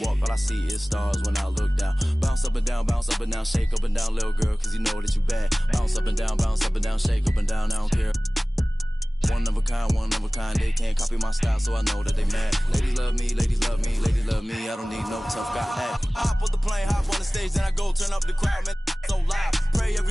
Walk, all I see is stars when I look down. Bounce up and down, shake up and down, little girl, cause you know that you bad. Bounce up and down, shake up and down, I don't care. One of a kind, they can't copy my style, so I know that they mad. Ladies love me, I don't need no tough guy act. I hop on the plane, hop on the stage, then I go turn up the crowd, man, so loud. Pray every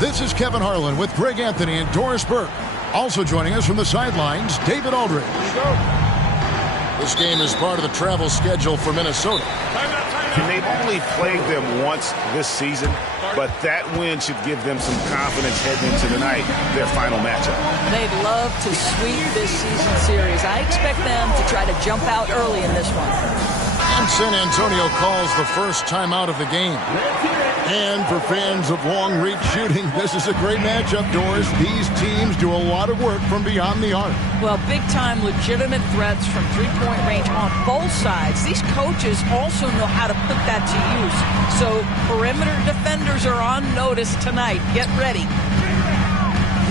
This is Kevin Harlan with Greg Anthony and Doris Burke. Also joining us from the sidelines, David Aldridge. This game is part of the travel schedule for Minnesota. They've only played them once this season, but that win should give them some confidence heading into tonight, their final matchup. They'd love to sweep this season series. I expect them to try to jump out early in this one. And San Antonio calls the first timeout of the game. And for fans of long-reach shooting, this is a great matchup, Doris. These teams do a lot of work from beyond the arc. Well, big-time legitimate threats from three-point range on both sides. These coaches also know how to put that to use. So perimeter defenders are on notice tonight. Get ready.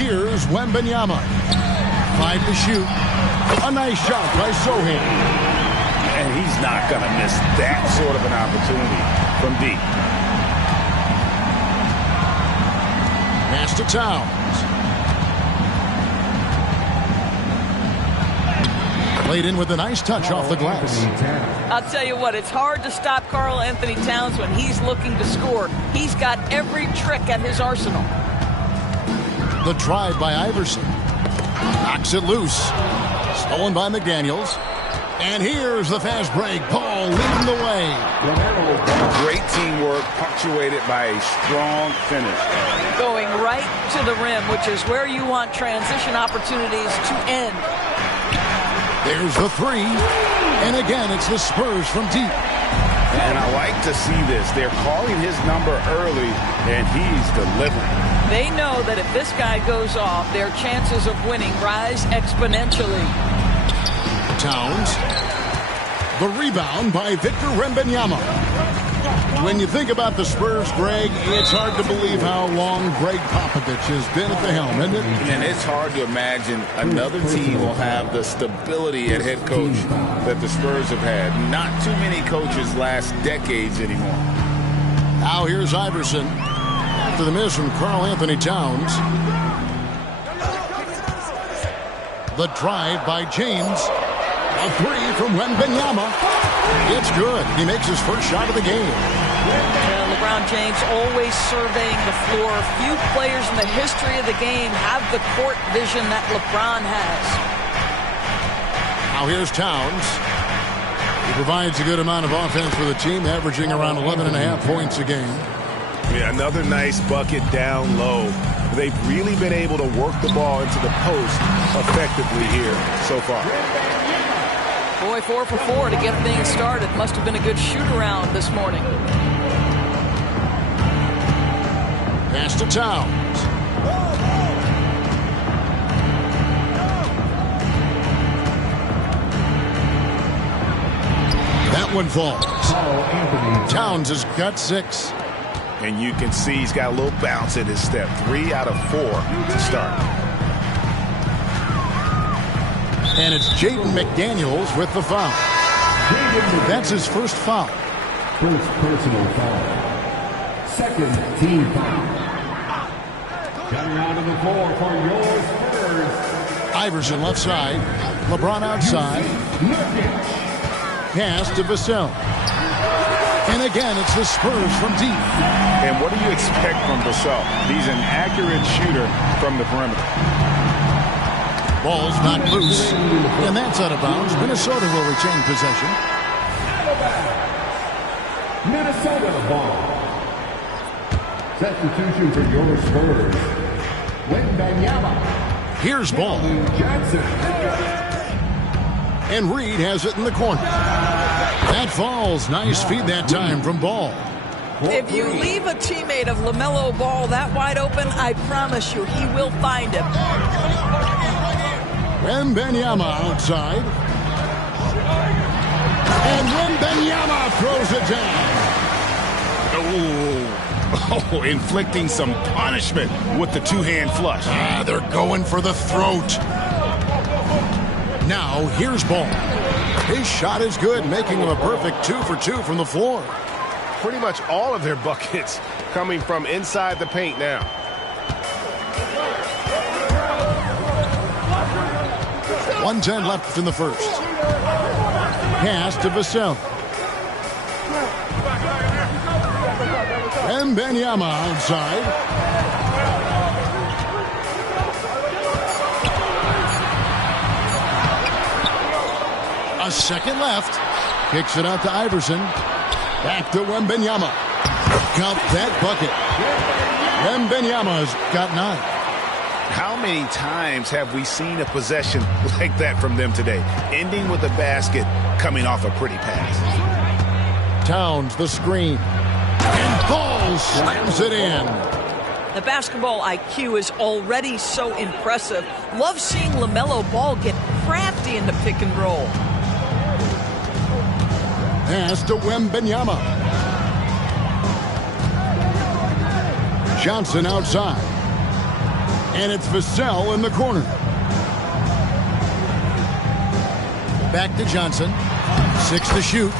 Here's Wembanyama. 5 to shoot. A nice shot by Sohan. And he's not going to miss that sort of an opportunity from deep. Pass to Towns. Played in with a nice touch off the glass. I'll tell you what, it's hard to stop Karl Anthony Towns when he's looking to score. He's got every trick at his arsenal. The drive by Iverson. Knocks it loose. Stolen by McDaniels. And here's the fast break. Paul leading the way. Great teamwork punctuated by a strong finish. Going right to the rim, which is where you want transition opportunities to end. There's the three. And again, it's the Spurs from deep. And I like to see this. They're calling his number early, and he's delivering. They know that if this guy goes off, their chances of winning rise exponentially. Towns. The rebound by Victor Wembanyama. When you think about the Spurs, Greg, it's hard to believe how long Greg Popovich has been at the helm, isn't it? And it's hard to imagine another team will have the stability at head coach that the Spurs have had. Not too many coaches last decades anymore. Now here's Iverson. After the miss from Karl Anthony Towns. The drive by James. A three from Wembanyama. It's good. He makes his first shot of the game. Yeah, LeBron James always surveying the floor. Few players in the history of the game have the court vision that LeBron has. Now here's Towns. He provides a good amount of offense for the team, averaging around 11.5 points a game. Yeah, another nice bucket down low. They've really been able to work the ball into the post effectively here so far. Boy, 4 for 4 to get things started. Must have been a good shoot-around this morning. Pass to Towns. That one falls. Towns has got 6. And you can see he's got a little bounce in his step. 3 out of 4 to start. And it's Jaden McDaniels with the foul. That's his first foul. First personal foul. Second team foul. Coming onto the floor for your Spurs. Iverson left side. LeBron outside. Pass to Vassell. And again, it's the Spurs from deep. And what do you expect from Vassell? He's an accurate shooter from the perimeter. Ball's knocked loose. And that's out of bounds. Minnesota will retain possession. Minnesota ball. Substitution for your Spurs. Wembanyama. Here's ball. Johnson. And Reed has it in the corner. That falls. Nice feed that time from Ball. If you leave a teammate of LaMelo Ball that wide open, I promise you he will find him. Wembanyama outside. And Wembanyama throws it down. Oh, inflicting some punishment with the two-hand flush. They're going for the throat. Now, here's Ball. His shot is good, making him a perfect 2 for 2 from the floor. Pretty much all of their buckets coming from inside the paint now. .110 left in the first. Pass to Vassell. Wembanyama outside. A second left. Kicks it out to Iverson. Back to Wembanyama. Count that bucket. Wembanyama's got 9. How many times have we seen a possession like that from them today? Ending with a basket, coming off a pretty pass. Towns the screen. And Ball slams it in. The basketball IQ is already so impressive. Love seeing LaMelo Ball get crafty in the pick and roll. Pass to Wembanyama. Johnson outside. And it's Vassell in the corner. Back to Johnson. 6 to shoot.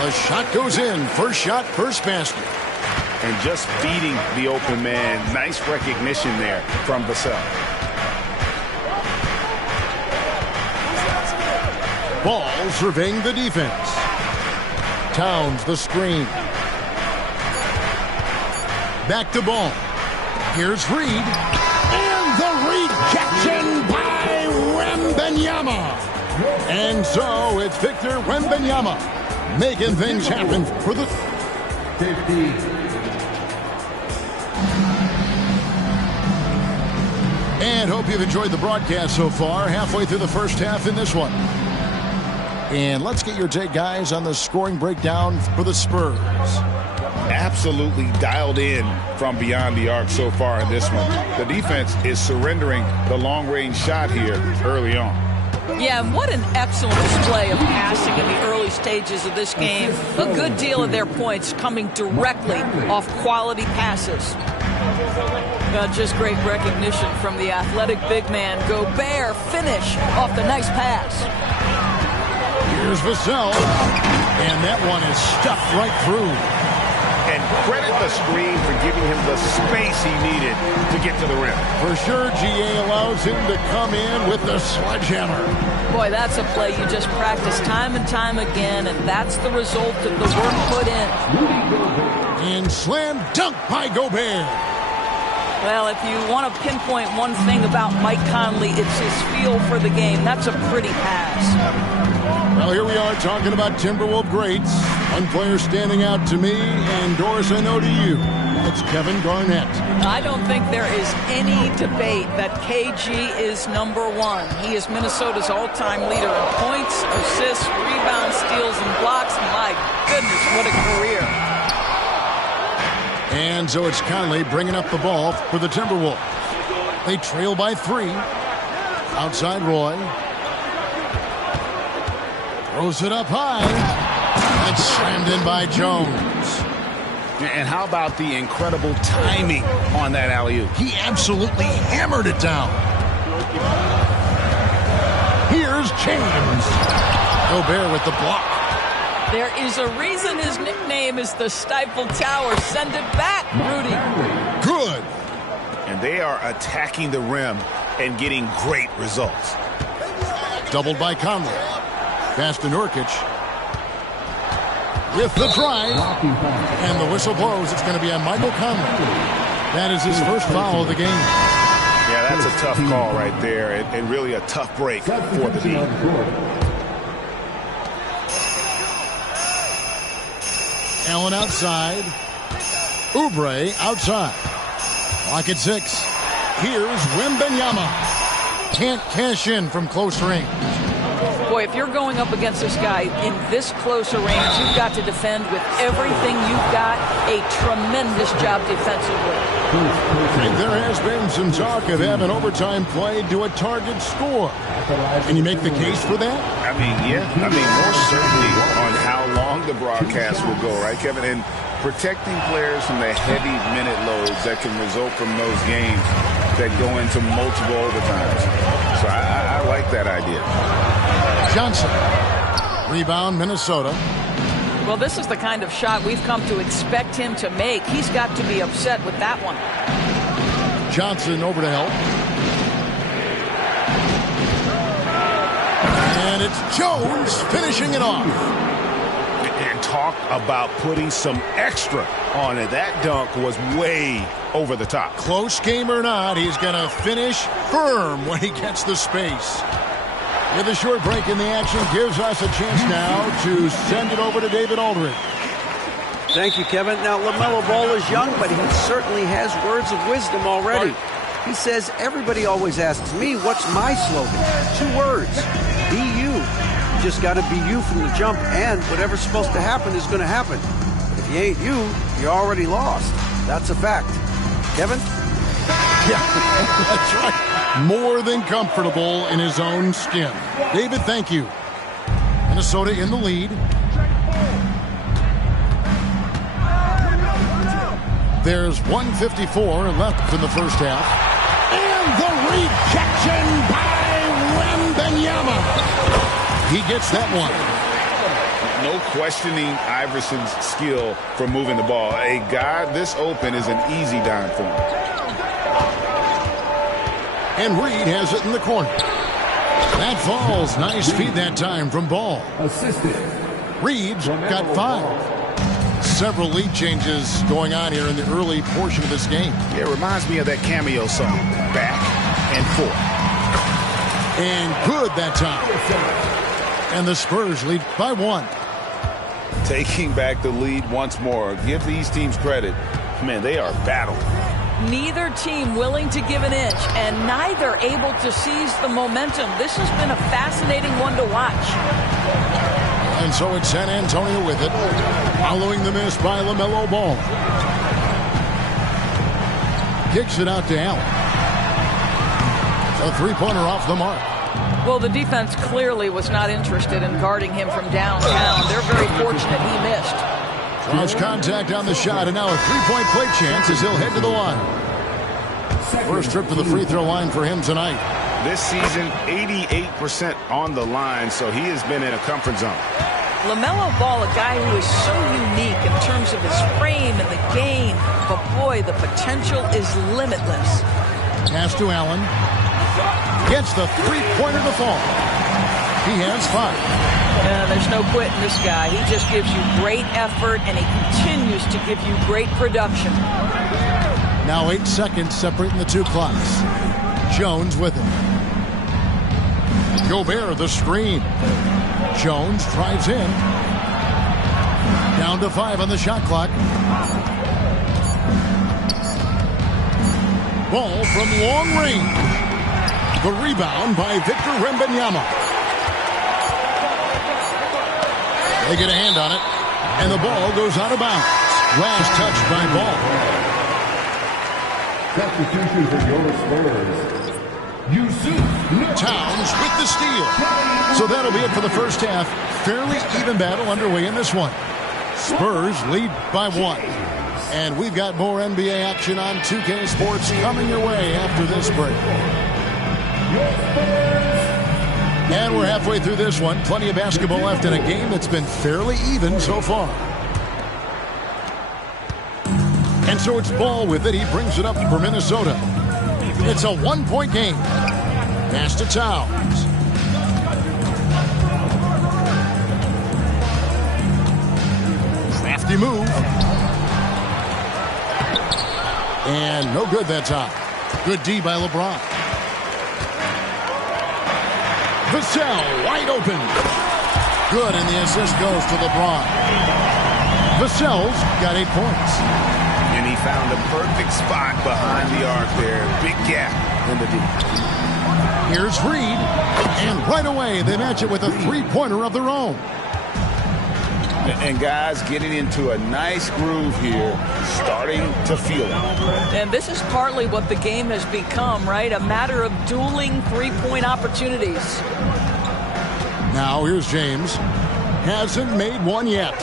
A shot goes in. First shot, first basket. And just feeding the open man. Nice recognition there from Vassell. Ball surveying the defense. Towns the screen. Back to Ball. Here's Reed. And the rejection by Wembanyama. And so it's Victor Wembanyama making things happen for the 50. And hope you've enjoyed the broadcast so far. Halfway through the first half in this one. And let's get your take, guys, on the scoring breakdown for the Spurs. Absolutely dialed in from beyond the arc so far in this one. The defense is surrendering the long-range shot here early on. Yeah, and what an excellent display of passing in the early stages of this game. A good deal of their points coming directly off quality passes. Just great recognition from the athletic big man. Gobert finish off the nice pass. Here's Vassell. And that one is stuffed right through. And credit the screen for giving him the space he needed to get to the rim. For sure, GA allows him to come in with the sledgehammer. Boy, that's a play you just practice time and time again, and that's the result of the work put in. And slam dunk by Gobert. Well, if you want to pinpoint one thing about Mike Conley, it's his feel for the game. That's a pretty pass. Well, here we are talking about Timberwolves greats. One player standing out to me, and Doris, I know to you. It's Kevin Garnett. I don't think there is any debate that KG is number one. He is Minnesota's all-time leader in points, assists, rebounds, steals, and blocks. My goodness, what a career. And so it's Conley bringing up the ball for the Timberwolves. They trail by 3. Outside Roy. Throws it up high. And slammed in by Jones. And how about the incredible timing on that alley-oop? He absolutely hammered it down. Here's James. Gobert with the block. There is a reason his nickname is the Stifle Tower. Send it back, Rudy. Good. And they are attacking the rim and getting great results. Doubled by Conley. Pass to Nurkic. With the drive. And the whistle blows. It's going to be on Michael Conley. That is his first foul of the game. Yeah, that's a tough call right there, and really a tough break for the team. Allen outside. Oubre outside. Lock at 6. Here's Wembanyama. Can't cash in from close range. Boy, if you're going up against this guy in this close a range, you've got to defend with everything you've got. A tremendous job defensively. And there has been some talk of having overtime played to a target score. Can you make the case for that? I mean, yeah. I mean, more certainly on how long the broadcast will go, right, Kevin? And protecting players from the heavy minute loads that can result from those games that go into multiple overtimes. So I like that idea. Johnson. Rebound, Minnesota. Well, this is the kind of shot we've come to expect him to make. He's got to be upset with that one. Johnson over to help. And it's Jones finishing it off. And talk about putting some extra on it. That dunk was way over the top. Close game or not, he's going to finish firm when he gets the space. With a short break in the action, gives us a chance now to send it over to David Aldridge. Thank you, Kevin. Now, LaMelo Ball is young, but he certainly has words of wisdom already. He says, everybody always asks me, what's my slogan? 2 words, be you. You just got to be you from the jump, and whatever's supposed to happen is going to happen. But if you ain't you, you're already lost. That's a fact. Kevin? Yeah, that's right. More than comfortable in his own skin. David, thank you. Minnesota in the lead. There's 1:54 left in the first half. And the rejection by Wembanyama. He gets that one. No questioning Iverson's skill for moving the ball. A guy this open is an easy dime for him. And Reed has it in the corner. That falls. Nice feed that time from Ball. Assisted. Reed's got 5. Several lead changes going on here in the early portion of this game. It reminds me of that cameo song, Back and Forth. And good that time. And the Spurs lead by 1. Taking back the lead once more. Give these teams credit. Man, they are battling. Neither team willing to give an inch, and neither able to seize the momentum. This has been a fascinating one to watch. And so it's San Antonio with it, following the miss by LaMelo Ball. Kicks it out to Allen. A 3-pointer off the mark. Well, the defense clearly was not interested in guarding him from downtown. They're very fortunate he missed. Draws contact on the shot, and now a 3-point play chance as he'll head to the line. First trip to the free throw line for him tonight. This season, 88% on the line, so he has been in a comfort zone. LaMelo Ball, a guy who is so unique in terms of his frame and the game, but boy, the potential is limitless. Pass to Allen. Gets the 3-pointer to fall. He has 5. There's no quitting this guy. He just gives you great effort, and he continues to give you great production. Now 8 seconds separating the 2 clocks. Jones with it. Gobert the screen. Jones drives in. Down to 5 on the shot clock. Ball from long range. The rebound by Victor Wembanyama. They get a hand on it, and the ball goes out of bounds. Last touch by Ball. Substitution for your Spurs. Yusuf Towns with the steal. So that'll be it for the first half. Fairly even battle underway in this one. Spurs lead by 1. And we've got more NBA action on 2K Sports coming your way after this break. And we're halfway through this one. Plenty of basketball left in a game that's been fairly even so far. And so it's Ball with it. He brings it up for Minnesota. It's a one-point game. Pass to Towns. Crafty move. And no good that time. Good D by LeBron. Vassell wide open. Good, and the assist goes to LeBron. Vassell's got 8 points. And he found a perfect spot behind the arc there. Big gap in the D. Here's Reed. And right away, they match it with a three-pointer of their own. And guys getting into a nice groove here, starting to feel it. And this is partly what the game has become, right? A matter of dueling three-point opportunities. Now here's James. Hasn't made one yet.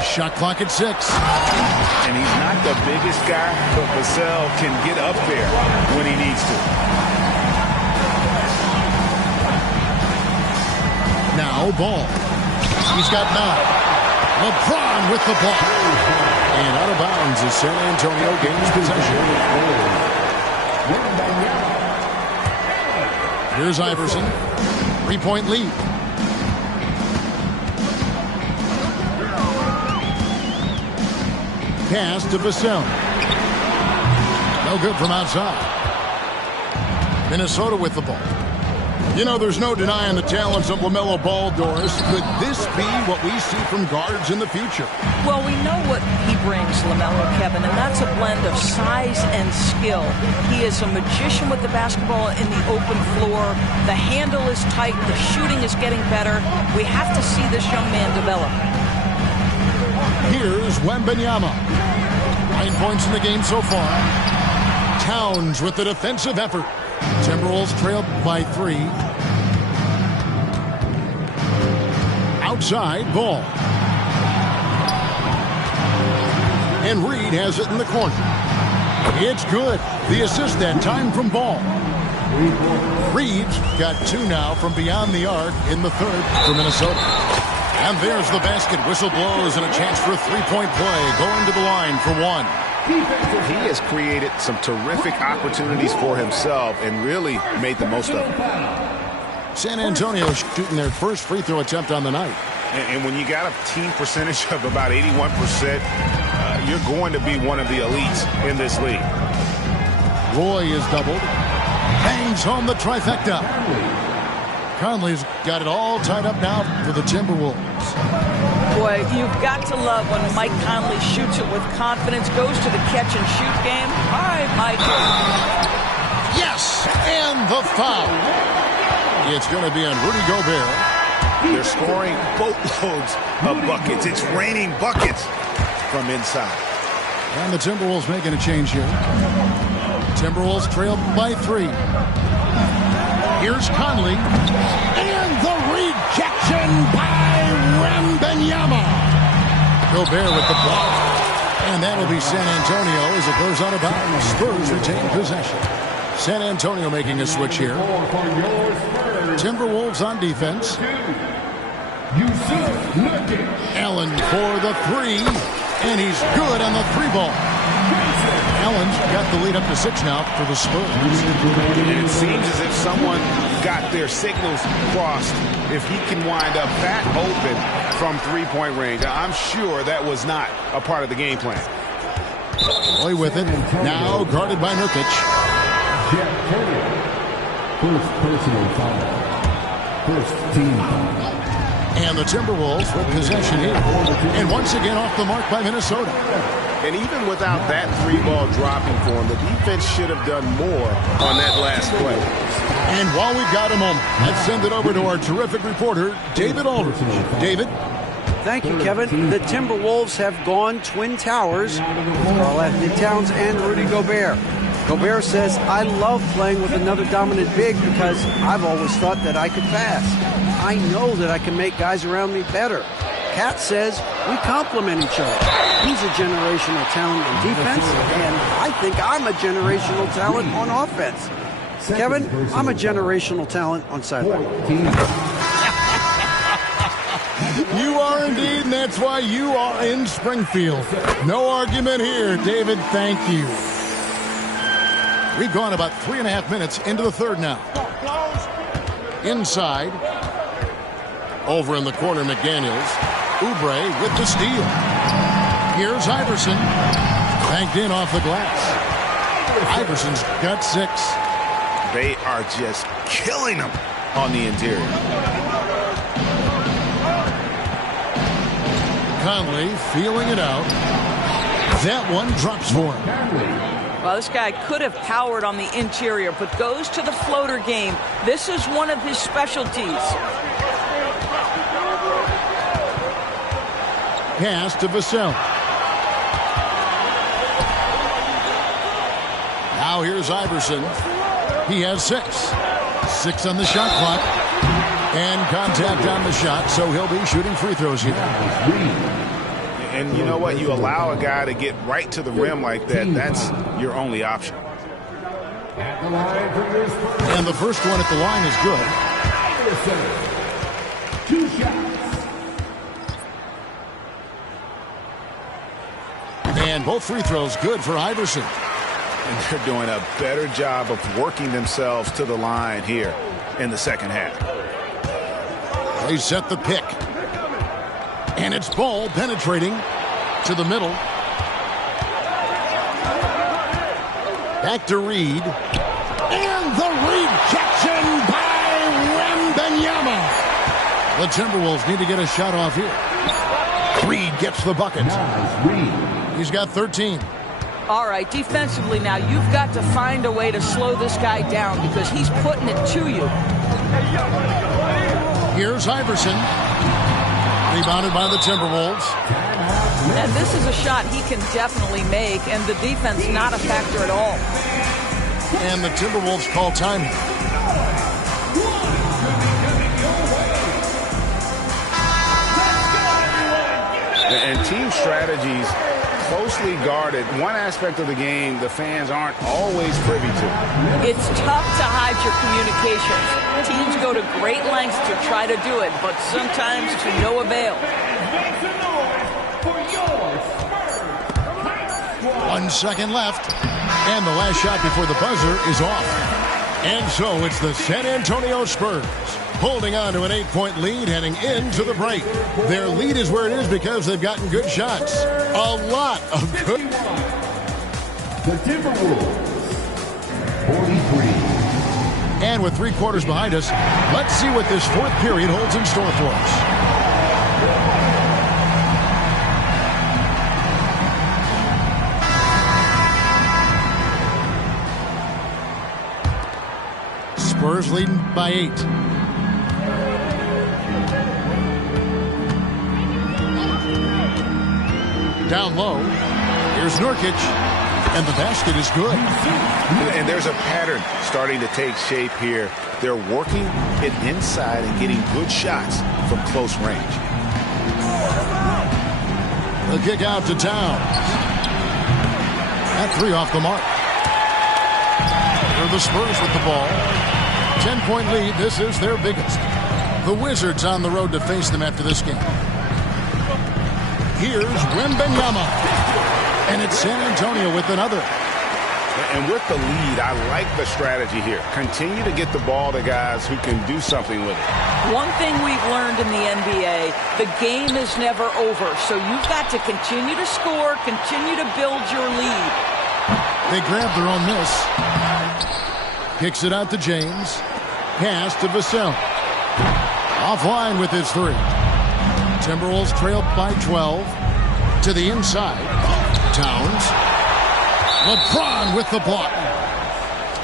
Shot clock at 6. And he's not the biggest guy, but Vassell can get up there when he needs to. Now Ball. He's got 9. LeBron with the ball. And out of bounds as San Antonio gains possession. Here's Iverson. 3-point lead. Pass to Vassell. No good from outside. Minnesota with the ball. You know, there's no denying the talents of LaMelo Ball, Doris. Could this be what we see from guards in the future? Well, we know what he brings, LaMelo, Kevin, and that's a blend of size and skill. He is a magician with the basketball in the open floor. The handle is tight. The shooting is getting better. We have to see this young man develop. Here's Wembanyama. 9 points in the game so far. Towns with the defensive effort. Timberwolves trailed by 3. Outside, Ball. And Reed has it in the corner. It's good. The assist that time from Ball. Reed's got 2 now from beyond the arc in the third for Minnesota. And there's the basket. Whistle blows and a chance for a three-point play. Going to the line for 1. He has created some terrific opportunities for himself and really made the most of it. San Antonio shooting their first free throw attempt on the night. And when you got a team percentage of about 81%, you're going to be one of the elites in this league. Roy is doubled. Bangs home the trifecta. Conley's got it all tied up now for the Timberwolves. Boy, you've got to love when Mike Conley shoots it with confidence, goes to the catch-and-shoot game. All right, Mike. Yes, and the foul. It's going to be on Rudy Gobert. They're scoring boatloads of buckets. It's raining buckets from inside. And the Timberwolves making a change here. Timberwolves trail by 3. Here's Conley. And the rejection by Wembanyama. Gobert with the block. And that'll be San Antonio as it goes out of bounds. Spurs retain possession. San Antonio making a switch here. Timberwolves on defense. Allen for the 3. And he's good on the 3-ball. Allen's got the lead up to 6 now for the Spurs. And it seems as if someone got their signals crossed. If he can wind up that open from three-point range, I'm sure that was not a part of the game plan. Boy with it. Now guarded by Nurkic. First personal foul. First team foul. And the Timberwolves with possession here. And once again off the mark by Minnesota. And even without that 3-ball dropping for him, the defense should have done more on that last play. And while we've got a moment, let's send it over to our terrific reporter, David Aldridge. David? Thank you, Kevin. The Timberwolves have gone Twin Towers with Karl-Anthony Towns and Rudy Gobert. Gobert says, I love playing with another dominant big because I've always thought that I could pass. I know that I can make guys around me better. Cat says we complement each other. He's a generational talent on defense, and I think I'm a generational talent on offense. Kevin, I'm a generational talent on sideline. You are indeed, and that's why you are in Springfield. No argument here, David. Thank you. We've gone about 3.5 minutes into the third now. Inside. Over in the corner, McDaniels. Oubre with the steal. Here's Iverson. Banked in off the glass. Iverson's got 6. They are just killing them on the interior. Conley feeling it out. That one drops for him. Well, this guy could have powered on the interior, but goes to the floater game. This is one of his specialties. Pass to Vassell. Now here's Iverson. He has 6. 6 on the shot clock. And contact on the shot, so he'll be shooting free throws here. And you know what? You allow a guy to get right to the rim like that, that's your only option. And the first one at the line is good. 2 shots. And both free throws good for Iverson. And they're doing a better job of working themselves to the line here in the second half. They set the pick. And it's Ball penetrating to the middle. Back to Reed. And the rejection by Wembanyama. The Timberwolves need to get a shot off here. Reed gets the bucket. He's got 13. All right, defensively now, you've got to find a way to slow this guy down because he's putting it to you. Here's Iverson. Rebounded by the Timberwolves. And this is a shot he can definitely make, and the defense not a factor at all. And the Timberwolves call time. And team strategies closely guarded. One aspect of the game the fans aren't always privy to. It's tough to hide your communications. Teams go to great lengths to try to do it, but sometimes to no avail. 1 second left. And the last shot before the buzzer is off. And so it's the San Antonio Spurs holding on to an 8-point lead heading into the break. Their lead is where it is because they've gotten good shots. A lot of good. The Timberwolves, 43. And with 3 quarters behind us, let's see what this fourth period holds in store for us. Spurs leading by 8. Down low. Here's Nurkic. And the basket is good. And there's a pattern starting to take shape here. They're working it inside and getting good shots from close range. The kick out to Towns. That 3 off the mark. Here are the Spurs with the ball. 10-point lead. This is their biggest. The Wizards on the road to face them after this game. Here's Wembanyama. And it's San Antonio with another. And with the lead, I like the strategy here. Continue to get the ball to guys who can do something with it. One thing we've learned in the NBA, the game is never over. So you've got to continue to score, continue to build your lead. They grab their own miss. Kicks it out to James. Pass to Vassell. Offline with his 3. Timberwolves trail by 12. To the inside. Towns. LeBron with the block.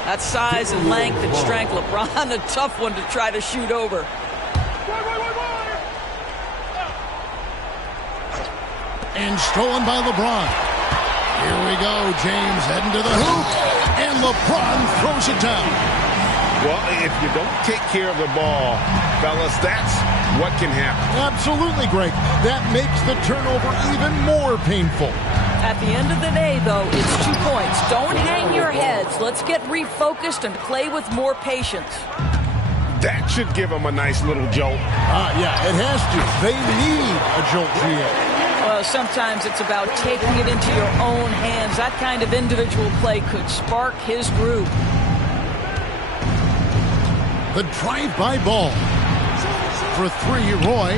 That size and length and strength. LeBron, a tough one to try to shoot over. And stolen by LeBron. Here we go. James heading to the hoop. And LeBron throws it down. Well, if you don't take care of the ball, fellas, that's what can happen. Absolutely, Greg. That makes the turnover even more painful. At the end of the day, though, it's 2 points. Don't hang your heads. Let's get refocused and play with more patience. That should give them a nice little jolt. Yeah, it has to. They need a jolt here. Well, Well, sometimes it's about taking it into your own hands. That kind of individual play could spark his groove. The drive-by ball. For three, Roy.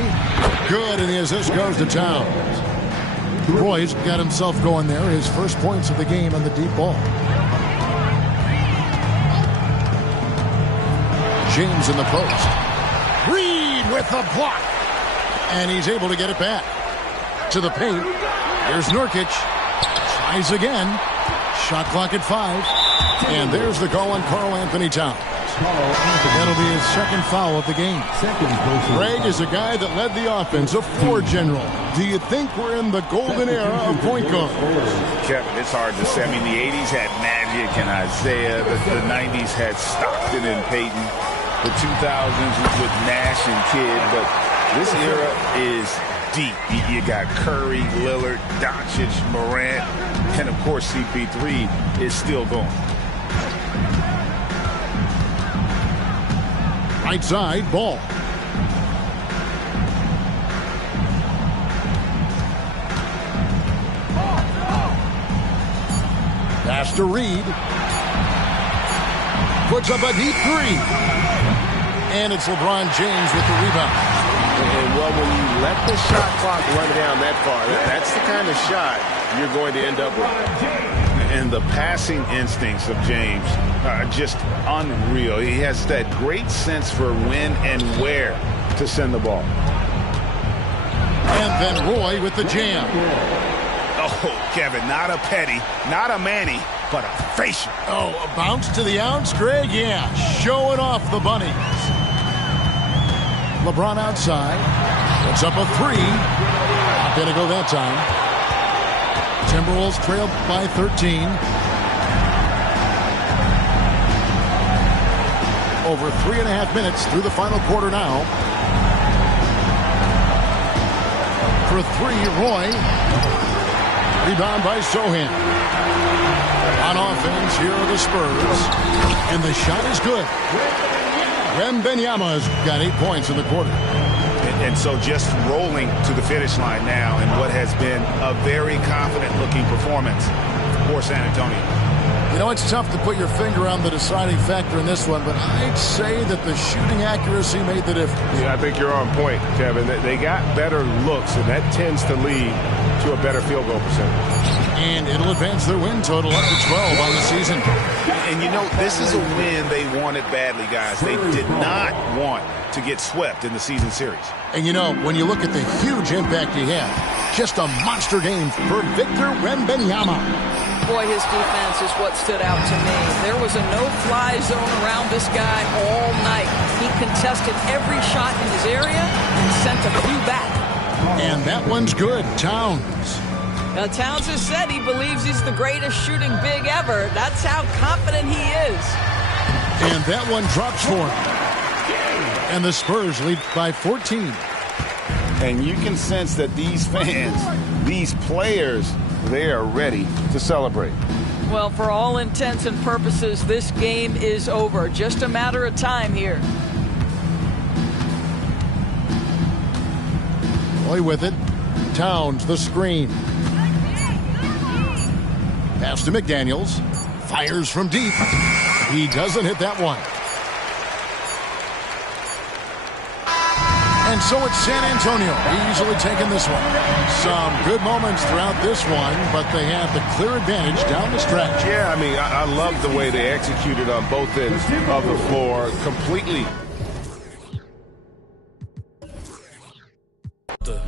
Good, and the assist goes to Towns. Roy's got himself going there. His first points of the game on the deep ball. James in the post. Reed with the block. And he's able to get it back. To the paint. Here's Nurkic. Tries again. Shot clock at 5. And there's the call on Karl Anthony Towns. That'll be his second foul of the game. Greg is a guy that led the offense, a floor general. Do you think we're in the golden era of point guard? Kevin, it's hard to say. I mean, the 80s had Magic and Isaiah. The 90s had Stockton and Payton. The 2000s was with Nash and Kidd. But this era is deep. You got Curry, Lillard, Doncic, Morant, and, of course, CP3 is still going. Right side, ball. Pass to Reed. Puts up a deep three. And it's LeBron James with the rebound. And, well, when you let the shot clock run down that far, that's the kind of shot you're going to end up with. And the passing instincts of James are just unreal. He has that great sense for when and where to send the ball. And then Roy with the jam. Oh, Kevin, not a Petty, not a Manny, but a facial. Oh, a bounce to the ounce, Greg? Yeah, showing off the bunnies. LeBron outside. Puts up a three. Not going to go that time. Timberwolves trail by 13. Over 3.5 minutes through the final quarter now. For three, Roy. Rebound by Sohan. On offense, here are the Spurs. And the shot is good. Wembanyama's got 8 points in the quarter. And so just rolling to the finish line now in what has been a very confident-looking performance for San Antonio. You know, it's tough to put your finger on the deciding factor in this one, but I'd say that the shooting accuracy made the difference. Yeah, I think you're on point, Kevin. They got better looks, and that tends to lead to a better field goal percentage. And it'll advance their win total up to 12 on the season. And, you know, this is a win they wanted badly, guys. They did not want to get swept in the season series. And, you know, when you look at the huge impact he had, just a monster game for Victor Wembanyama. Boy, his defense is what stood out to me. There was a no-fly zone around this guy all night. He contested every shot in his area and sent a few back. And that one's good. Towns. Now, Towns has said he believes he's the greatest shooting big ever. That's how confident he is. And that one drops for him. And the Spurs lead by 14. And you can sense that these fans, these players, they are ready to celebrate. Well, for all intents and purposes, this game is over. Just a matter of time here. Roy with it. Towns, the screen. Pass to McDaniels. Fires from deep. He doesn't hit that one. And so it's San Antonio easily taking this one. Some good moments throughout this one, but they have the clear advantage down the stretch. Yeah, I mean, I love the way they executed on both ends of the floor. Completely